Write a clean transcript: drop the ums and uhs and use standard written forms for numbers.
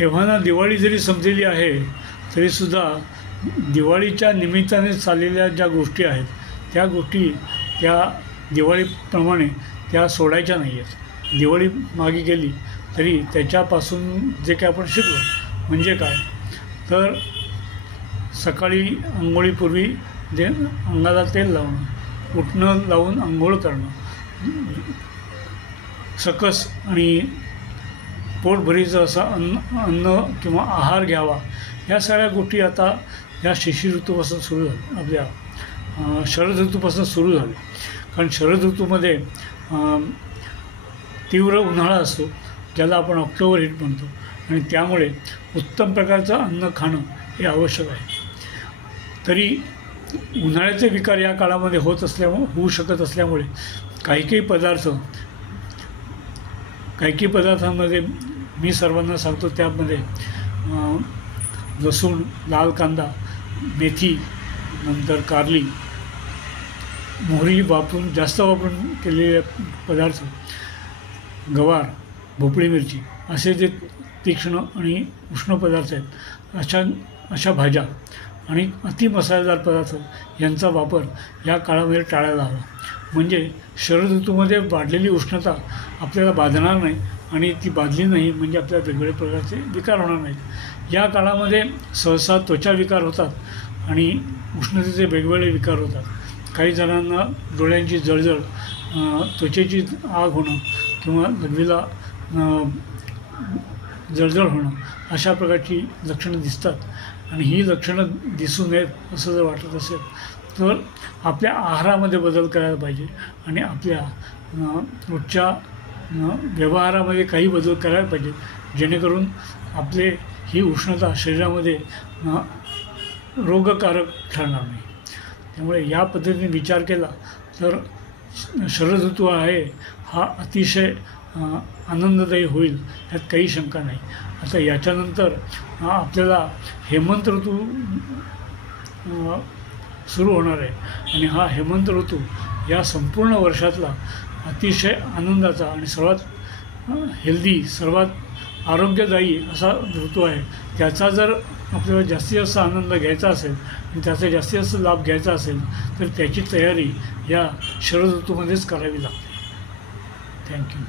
एव्हाना दिवाळी जरी संपलेली आहे तरीसुद्धा दिवाळीच्या निमित्ताने चाललेल्या ज्या गोष्टी आहेत त्या गोष्टी त्या दिवाळीप्रमाणे त्या सोडायच्या नाही आहेत. दिवाळी मागे गेली तरी त्याच्यापासून जे काय आपण शिकलो म्हणजे काय तर सकाळी अंघोळीपूर्वी अंगाला तेल लावणं, उटणं लावून अंघोळ करणं, सकस आणि पोटभरीचं असा अन्न किंवा आहार घ्यावा, ह्या सगळ्या गोष्टी आता या शिशिर ऋतूपासून सुरू झाल्या, आपल्या शरद ऋतूपासून सुरू झाले. कारण शरद ऋतूमध्ये तीव्र उन्हाळा असतो ज्याला आपण ऑक्टोबर हीट म्हणतो आणि त्यामुळे उत्तम प्रकारचं अन्न खाणं हे आवश्यक आहे. तरी उन्हाळ्याचे विकार या काळामध्ये होऊ शकत असल्यामुळे काही पदार्थांमध्ये मी सर्वांना सांगतो त्यामध्ये लसूण, लाल कांदा, मेथी, नंतर कारली, मोहरी जास्त वापरून केलेले पदार्थ, गवार, भोपळी मिरची असे जे तीक्ष्ण आणि उष्ण पदार्थ आहेत अशा भाज्या आणि अति मसालेदार पदार्थ यांचा वापर या काळामध्ये टाळायला हवा. म्हणजे शरद ऋतूमध्ये वाढलेली उष्णता आपल्याला बाधणार नाही आणि ती बाधली नाही म्हणजे आपल्याला वेगवेगळ्या प्रकारचे विकार होणार नाहीत. या काळामध्ये सहसा त्वचा विकार होतात आणि उष्णतेचे वेगवेगळे विकार होतात. काही जणांना डोळ्यांची जळजळ, त्वचेची आग होणं किंवा लघवीला जळजळ होणं अशा प्रकारची लक्षणं दिसतात आणि ही लक्षणं दिसू नयेत असं जर वाटत असेल तर आपल्या आहारामध्ये बदल करायला पाहिजे आणि आपल्या रोजच्या व्यवहारामध्ये काही बदल करायला पाहिजे जेणेकरून आपले ही उष्णता शरीरामध्ये रोगकारक ठरणार नाही. त्यामुळे या पद्धतीने विचार केला तर शरद ऋतू आहे हा अतिशय आनंददायी होईल यात काही शंका नाही. आता याच्यानंतर आपल्याला हेमंत ऋतू सुरू होणार आहे आणि हा हेमंत ऋतू या संपूर्ण वर्षातला अतिशय आनंदाचा आणि सर्वात हेल्दी, सर्वात आरोग्यदायी असा ऋतू आहे. त्याचा जर आपल्याला जास्तीत जास्त आनंद घ्यायचा असेल आणि त्याचा जास्तीत जास्त लाभ घ्यायचा असेल तर त्याची तयारी या शरद ऋतूमध्येच करावी लागते. थँक्यू.